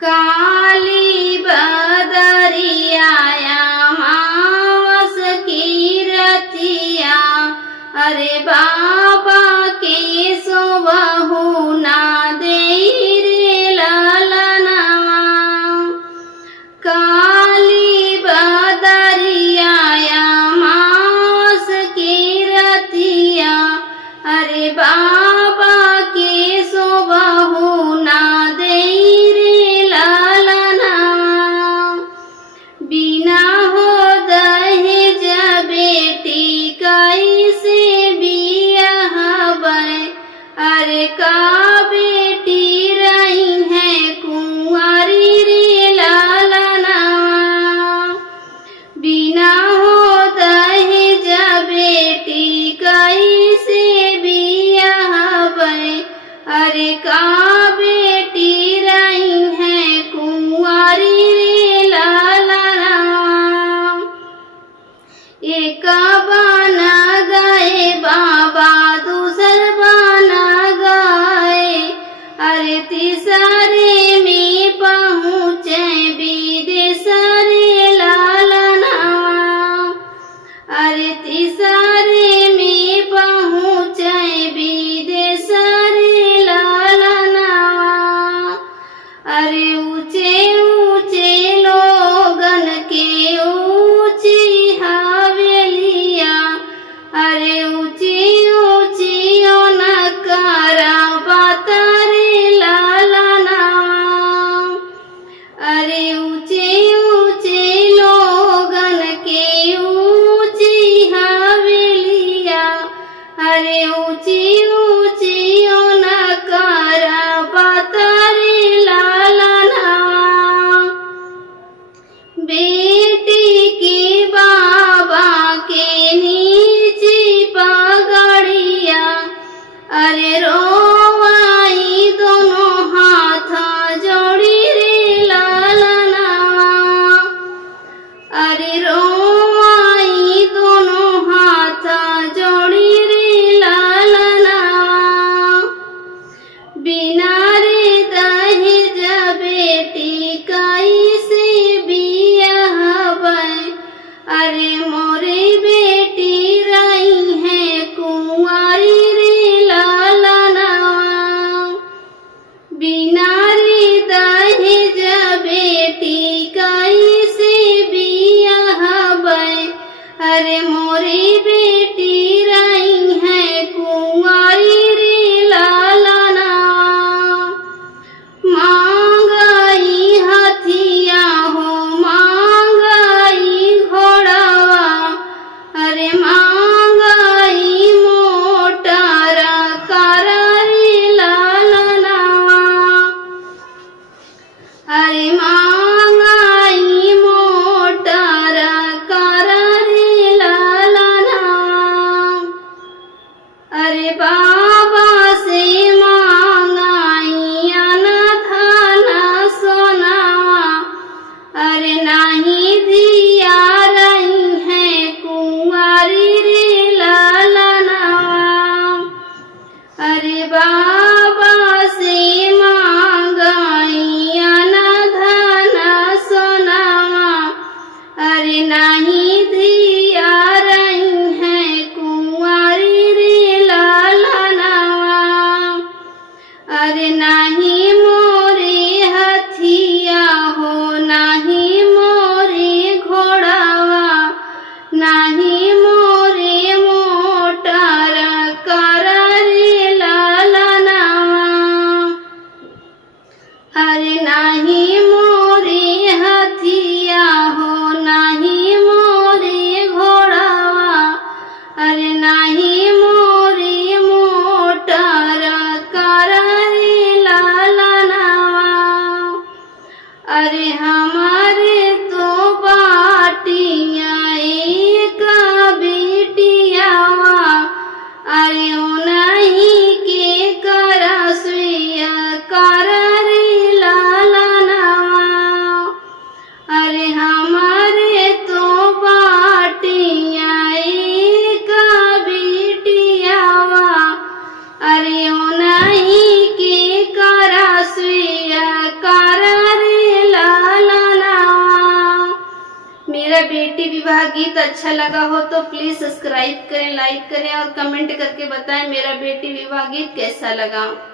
काली बदरिया अमावस की रतिया, अरे बाबा के सोबहु ना दे रे ललनवा। काली बदरिया अमावस की रतिया, अरे बाबा के सोबहु ना दे रे ललनवा। बिना हो दहेज बेटी कैसे बियाह बै, अरे का बेटी रही है कुंवारी रे ललनवा। बिना हो दहेज बेटी कैसे बियाह बै, अरे का बेटी रही है कुंवारी रे ललनवा। एक बना गए बाबा दूसर बना गए, अरे तीसरे में पहुँचे विदेश रे ललनवा। अरे तीसरे में पहुँचे विदेश रे ललनवा। अरे ऊंचे ऊंचे लोगन के ऊंची हवेलिया, अरे ऊंची ऊंची नकारा बात रे ललनवा। अरे ऊंचे ऊंचे लोगन के ऊंची हवेलिया, अरे ऊंची ऊंची नकारा बात रे ललनवा। बेटी की बाबा के नीचे पगड़िया, अरे रोवाई दोनों हाथ जोड़ी रे ललनवा। अरे रोवाई दोनों हाथ जोड़ी रे ललनवा। बिना रे दहेज बेटी कैसे बियाह बै, अरे मोरे बेटी रही है कुंवारी रे ललनवा। बिना रे दहेज बेटी कैसे बियाह बै, अरे मोरे बेटी रही है कुंवारी रे ललनवा। मांगई हथिया हो मांगई घोड़वा, अरे मांगई मोटर कार रे ललनवा। अरे मांगई मोटर कार रे ललनवा। अरे बाबा से मांगई अनधन सोनावा, अरे नहीं दिया रही है कुंवारी रे ललनवा। अरे बाबा से मांगई अनधन सोनावा, अरे नहीं दिया रही है कुंवारी रे ललनवा। अरे नहीं मोरे हथिया हो नहीं मोरे घोड़वा, नहीं मोरे मोटर कार रे ललनवा। अरे नहीं मोरे हथिया हो नहीं मोरे घोड़वा, अरे नहीं मोरे मोटर कार रे ललनवा। अरे हमारे तो बाटिया एक बेटियावा, अरे नहीं के कर स्वीकार रे ललनवा। अरे हमारे तो बाटिया एक बेटियावा, अरे नहीं के कर स्वीकार रे बेटी विवाह गीत अच्छा लगा हो तो प्लीज सब्सक्राइब करें, लाइक करें और कमेंट करके बताएं मेरा बेटी विवाह गीत कैसा लगा।